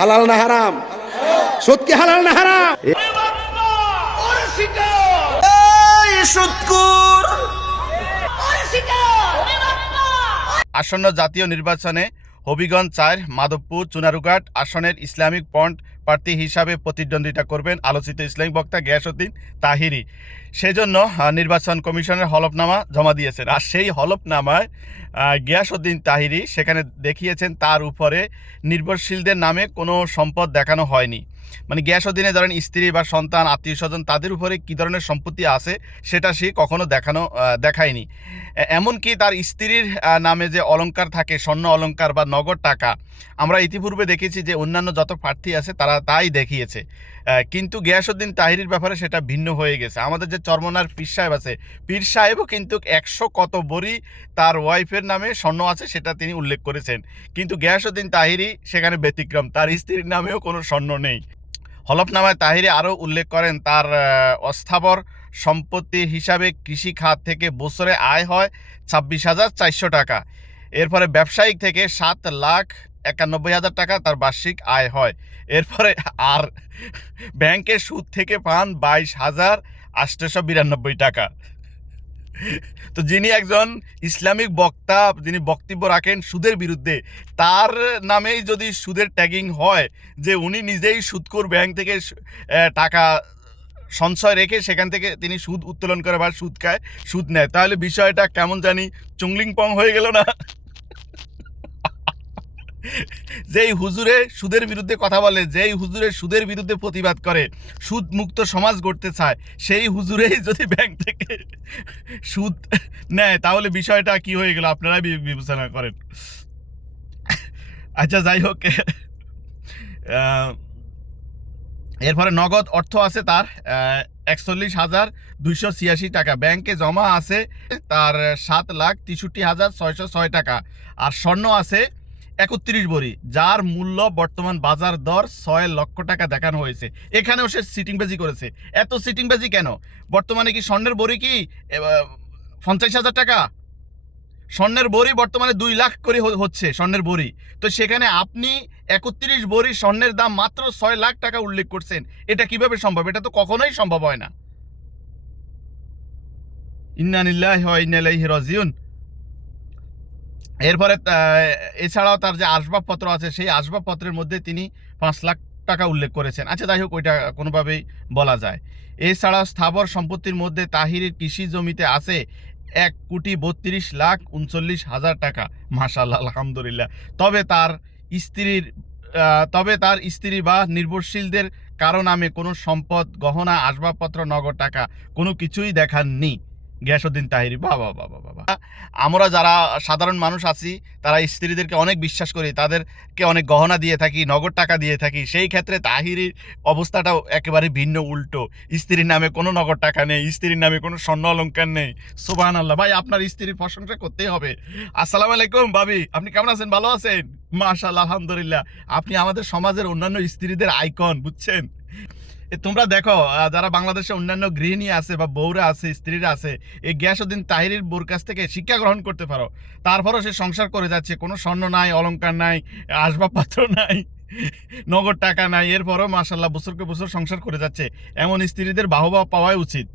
হালাল না হারাম? সুদ কি হালাল না হারাম? আসন্ন জাতীয় নির্বাচনে হবিগঞ্জ ৪ মাধবপুর চুনারুঘাট আসনের ইসলামিক ফ্রন্ট প্রার্থী হিসাবে প্রতিদ্বন্দ্বিতা করবেন আলোচিত ইসলামিক বক্তা গিয়াসউদ্দিন তাহিরি। সেজন্য নির্বাচন কমিশনের হলফনামা জমা দিয়েছেন। আর সেই হলফনামায় গিয়াসউদ্দিন তাহিরি সেখানে দেখিয়েছেন তার উপরে নির্ভরশীলদের নামে কোনো সম্পদ দেখানো হয়নি। মানে গিয়াসউদ্দিনের ধরেন স্ত্রী বা সন্তান আত্মীয় স্বজন তাদের উপরে কী ধরনের সম্পত্তি আছে সেটা সে কখনো দেখায়নি। এমনকি তার স্ত্রীর নামে যে অলংকার থাকে, স্বর্ণ অলংকার বা নগদ টাকা, আমরা ইতিপূর্বে দেখেছি যে অন্যান্য যত প্রার্থী আছে তারা তাই দেখিয়েছে। কিন্তু গিয়াসউদ্দিন তাহিরির ব্যাপারে সেটা ভিন্ন হয়ে গেছে। আমাদের যে চরমনার পীর সাহেব আছে, পীর সাহেবও কিন্তু 100 কত বড়ি তার ওয়াইফের নামে স্বর্ণ আছে সেটা তিনি উল্লেখ করেছেন। কিন্তু গিয়াসউদ্দিন তাহিরি সেখানে ব্যতিক্রম, তার স্ত্রীর নামেও কোনো স্বর্ণ নেই। হলফনামায় তাহিরি আরও উল্লেখ করেন তার অস্থাবর সম্পত্তি হিসাবে কৃষি খাত থেকে বছরে আয় হয় 26,400 টাকা। এরপরে ব্যবসায়িক থেকে 7,91,000 টাকা তার বার্ষিক আয় হয়। এরপরে আর ব্যাংকের সুদ থেকে পান 22,892 টাকা। তো যিনি একজন ইসলামিক বক্তা, যিনি বক্তব্য রাখেন সুদের বিরুদ্ধে, তার নামেই যদি সুদের ট্যাগিং হয় যে উনি নিজেই সুদখোর, ব্যাংক থেকে টাকা সঞ্চয় রেখে সেখান থেকে তিনি সুদ উত্তোলন করে বা সুদ খায়, সুদ নেয়, তাহলে বিষয়টা কেমন জানি চুংলিংপং হয়ে গেল না? যেই হুজুরে সুদের বিরুদ্ধে কথা বলে, যেই হুজুরে সুদের বিরুদ্ধে প্রতিবাদ করে, সুদ মুক্ত সমাজ গড়তে চায়, সেই হুজুরেই যদি ব্যাংক থেকে সুদ নেয় তাহলে বিষয়টা কি হয়ে গেল আপনারাই বিবেচনা করেন। আচ্ছা, যাই হোক, এরপরে নগদ অর্থ আছে তার 41,286 টাকা, ব্যাংকে জমা আছে তার 7,63,606 টাকা, আর স্বর্ণ আছে 31 ভরি, যার মূল্য বর্তমান বাজার দর 6 লক্ষ টাকা দেখানো হয়েছে। এখানেও সে সিটিংবাজি করেছে। এত সিটিংবাজি কেন? বর্তমানে কি স্বর্ণের ভরি কি 50,000 টাকা? স্বর্ণের ভরি বর্তমানে 2 লাখ করে হচ্ছে স্বর্ণের ভরি। তো সেখানে আপনি 31 ভরি স্বর্ণের দাম মাত্র 6 লাখ টাকা উল্লেখ করছেন। এটা কিভাবে সম্ভব? এটা তো কখনোই সম্ভব হয় না। ইন্না লিল্লাহি ওয়া ইন্না ইলাইহি রাজিউন। এরপরে এছাড়াও তার যে আসবাবপত্র আছে সেই আসবাবপত্রের মধ্যে তিনি 5 লাখ টাকা উল্লেখ করেছেন। আচ্ছা, যাই হোক, ওইটা কোনোভাবেই বলা যায়। এছাড়াও স্থাবর সম্পত্তির মধ্যে তাহিরের কৃষি জমিতে আছে 1,32,39,000 টাকা। মাশাআল্লাহ, আলহামদুলিল্লাহ। তবে তার স্ত্রী বা নির্ভরশীলদের কারো নামে কোনো সম্পদ, গহনা, আসবাবপত্র, নগদ টাকা কোনো কিছুই দেখাননি গিয়াসউদ্দিন তাহিরি। বাবা বাবা বাবা, আমরা যারা সাধারণ মানুষ আছি তারা স্ত্রীদেরকে অনেক বিশ্বাস করি, তাদেরকে অনেক গহনা দিয়ে থাকি, নগদ টাকা দিয়ে থাকি। সেই ক্ষেত্রে তাহিরির অবস্থাটাও একেবারে ভিন্ন, উল্টো। স্ত্রীর নামে কোনো নগদ টাকা নেই, স্ত্রীর নামে কোনো স্বর্ণ অলংকার নেই। সুবহানাল্লাহ। ভাই, আপনার স্ত্রীর প্রশংসা করতেই হবে। আসসালামু আলাইকুম ভাবি, আপনি কেমন আছেন? ভালো আছেন? মাশাআল্লাহ, আলহামদুলিল্লাহ। আপনি আমাদের সমাজের অন্যান্য স্ত্রীদের আইকন, বুঝছেন? তোমরা দেখো, যারা বাংলাদেশে অন্যান্য গৃহিণী আছে বা বউরা আছে, স্ত্রীরা আছে, এই গিয়াসউদ্দিন তাহিরির বউর কাছ থেকে শিক্ষা গ্রহণ করতে পারো। তারপরও সে সংসার করে যাচ্ছে, কোনো স্বর্ণ নাই, অলংকার নাই, আসবাবপত্র নাই, নগদ টাকা নাই, এরপরও মাশাআল্লাহ বছরকে বছর সংসার করে যাচ্ছে। এমন স্ত্রীদের বাহবা পাওয়াই উচিত।